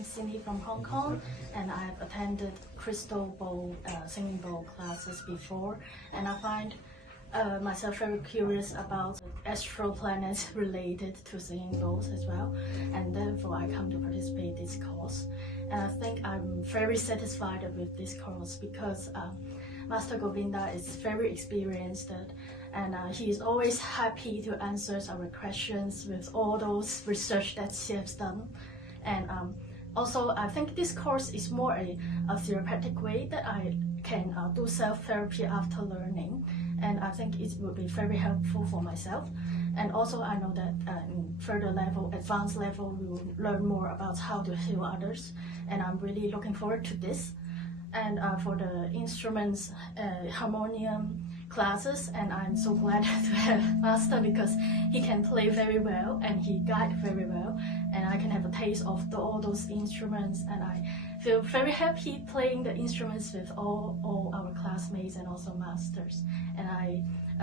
I'm Cindy from Hong Kong, and I've attended crystal bowl, singing bowl classes before, and I find myself very curious about astral planets related to singing bowls as well, and therefore I come to participate in this course. And I think I'm very satisfied with this course because Master Govinda is very experienced, and he is always happy to answer our questions with all those research that she has done. And also, I think this course is more a therapeutic way that I can do self-therapy after learning, and I think it will be very helpful for myself. And also, I know that in further level, advanced level, we will learn more about how to heal others, and I'm really looking forward to this. And for the instruments, harmonium classes, and I'm so glad to have Master because he can play very well and he guides very well, and I can have a taste of all those instruments, and I feel very happy playing the instruments with all our classmates and also masters. And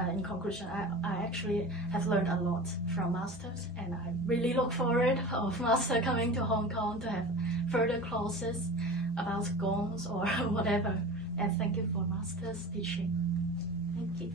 in conclusion, I actually have learned a lot from masters, and I really look forward of Master coming to Hong Kong to have further classes about gongs or whatever. And thank you for Master's teaching. Thank you.